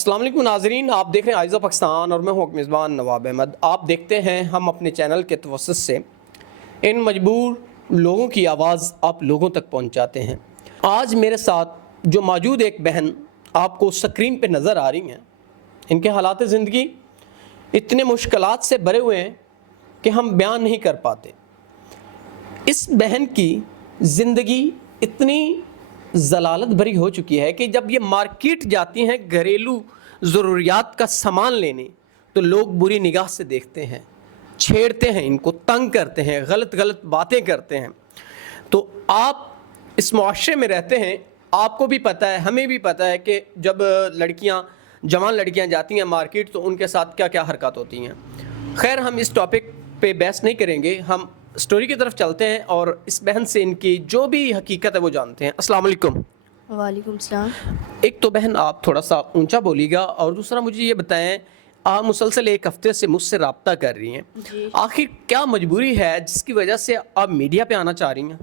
अस्सलाम वालेकुम नाज़रीन, आप देख रहे हैं आइज़ा पाकिस्तान और मैं हूँ मेज़बान नवाब अहमद। आप देखते हैं हम अपने चैनल के तवस्सुत से इन मजबूर लोगों की आवाज़ आप लोगों तक पहुँचाते हैं। आज मेरे साथ जो मौजूद एक बहन आपको स्क्रीन पे नज़र आ रही हैं, इनके हालात ज़िंदगी इतने मुश्किलात से भरे हुए हैं कि हम बयान नहीं कर पाते। इस बहन की ज़िंदगी इतनी ज़लालत भरी हो चुकी है कि जब ये मार्केट जाती हैं घरेलू ज़रूरियात का सामान लेने, तो लोग बुरी निगाह से देखते हैं, छेड़ते हैं, इनको तंग करते हैं, गलत बातें करते हैं। तो आप इस मुआशरे में रहते हैं, आपको भी पता है, हमें भी पता है कि जब जवान लड़कियां जाती हैं मार्केट तो उनके साथ क्या क्या हरकत होती हैं। खैर, हम इस टॉपिक पे बहस नहीं करेंगे, हम स्टोरी की तरफ चलते हैं और इस बहन से इनकी जो भी हकीकत है वो जानते हैं। अस्सलाम वालेकुम। वालेकुम सलाम। एक तो बहन आप थोड़ा सा ऊंचा बोलिएगा, और दूसरा मुझे ये बताएं, आप मुसलसल एक हफ्ते से मुझसे रब्ता कर रही हैं, आखिर क्या मजबूरी है जिसकी वजह से आप मीडिया पे आना चाह रही हैं?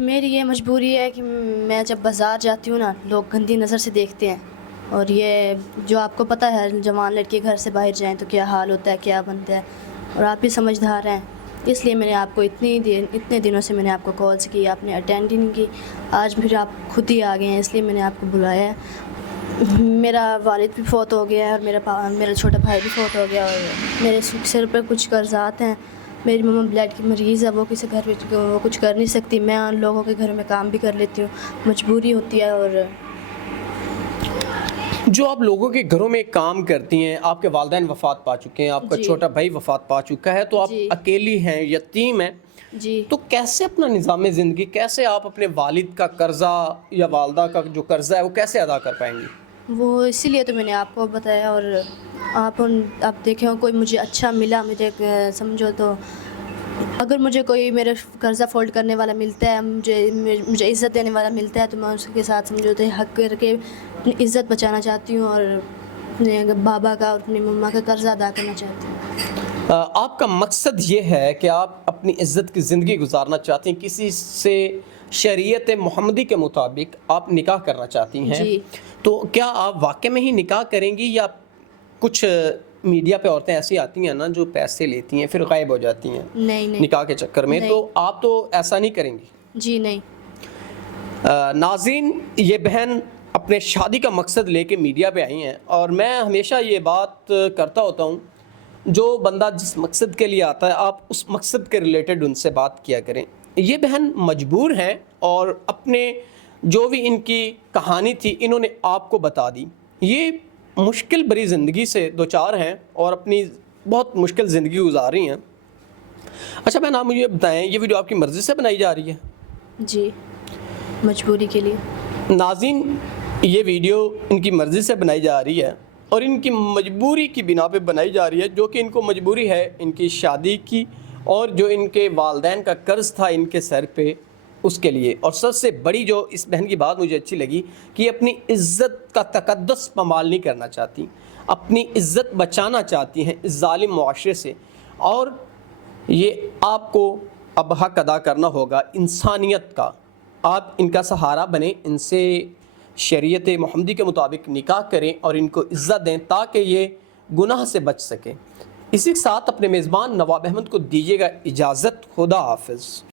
मेरी ये मजबूरी है कि मैं जब बाज़ार जाती हूँ ना, लोग गंदी नज़र से देखते हैं, और ये जो आपको पता है जवान लड़के घर से बाहर जाएं तो क्या हाल होता है, क्या बनता है, और आप ही समझदार हैं। इसलिए मैंने आपको इतने दिनों से मैंने आपको कॉल्स की, आपने अटेंड ही नहीं की। आज फिर आप खुद ही आ गए हैं, इसलिए मैंने आपको बुलाया है। मेरा वालिद भी फ़ौत हो गया है और मेरा छोटा भाई भी फ़ौत हो गया, और मेरे सिर पर कुछ कर्जात हैं। मेरी मम्मा ब्लड की मरीज़ है, वो किसी घर में वो कुछ कर नहीं सकती। मैं उन लोगों के घर में काम भी कर लेती हूँ, मजबूरी होती है। और जो आप लोगों के घरों में काम करती हैं, आपके वालिदैन वफ़ात पा चुके हैं, आपका छोटा भाई वफ़ात पा चुका है, तो आप अकेली हैं, यतीम हैं जी, तो कैसे अपना निज़ाम ज़िंदगी, कैसे आप अपने वालिद का कर्ज़ा या वालदा का जो कर्ज़ा है वो कैसे अदा कर पाएंगी? वो इसीलिए तो मैंने आपको बताया। और आप देखें, कोई मुझे अच्छा मिला, मुझे समझो तो अगर मुझे कोई मेरे कर्ज़ा फ़ोल्ड करने वाला मिलता है, मुझे इज़्ज़त देने वाला मिलता है, तो मैं उसके साथ समझौते हक़ करके अपनी इज़्ज़त बचाना चाहती हूँ और अपने बाबा का और अपनी मम्मा का कर्ज़ा अदा करना चाहती हूँ। आपका मकसद ये है कि आप अपनी इज़्ज़त की ज़िंदगी गुजारना चाहती हैं, किसी से शरीयत मोहम्मदी के मुताबिक आप निकाह करना चाहती हैं। जी। तो क्या आप वाकई में ही निकाह करेंगी, या कुछ मीडिया पे औरतें ऐसी आती हैं ना जो पैसे लेती हैं फिर गायब हो जाती हैं नहीं निकाह के चक्कर में, तो आप तो ऐसा नहीं करेंगी? जी नहीं। नाज़रीन, ये बहन अपने शादी का मकसद लेके मीडिया पे आई हैं, और मैं हमेशा ये बात करता होता हूँ, जो बंदा जिस मकसद के लिए आता है आप उस मकसद के रिलेटेड उनसे बात किया करें। ये बहन मजबूर हैं और अपने जो भी इनकी कहानी थी इन्होंने आपको बता दी। ये मुश्किल भरी ज़िंदगी से दो चार हैं और अपनी बहुत मुश्किल ज़िंदगी गुजार रही हैं। अच्छा बहन, आप मुझे बताएं, ये वीडियो आपकी मर्ज़ी से बनाई जा रही है? जी, मजबूरी के लिए। नाज़रीन, ये वीडियो इनकी मर्ज़ी से बनाई जा रही है और इनकी मजबूरी की बिना पे बनाई जा रही है, जो कि इनको मजबूरी है इनकी शादी की और जो इनके वालिदैन का कर्ज़ था इनके सर पे, उसके लिए। और सबसे बड़ी जो इस बहन की बात मुझे अच्छी लगी कि अपनी इज़्ज़त का तकद्दुस पमाल नहीं करना चाहती, अपनी इज़्ज़त बचाना चाहती हैं इस ज़ालिम मुआशरे से, और ये आपको अब हक़ अदा करना होगा इंसानियत का। आप इनका सहारा बने, इनसे शरीयत मोहम्मदी के मुताबिक निकाह करें और इनको इज़्ज़त दें ताकि ये गुनाह से बच सकें। इसी के साथ अपने मेज़बान नवाब अहमद को दीजिएगा इजाज़त। खुदा हाफ़िज़।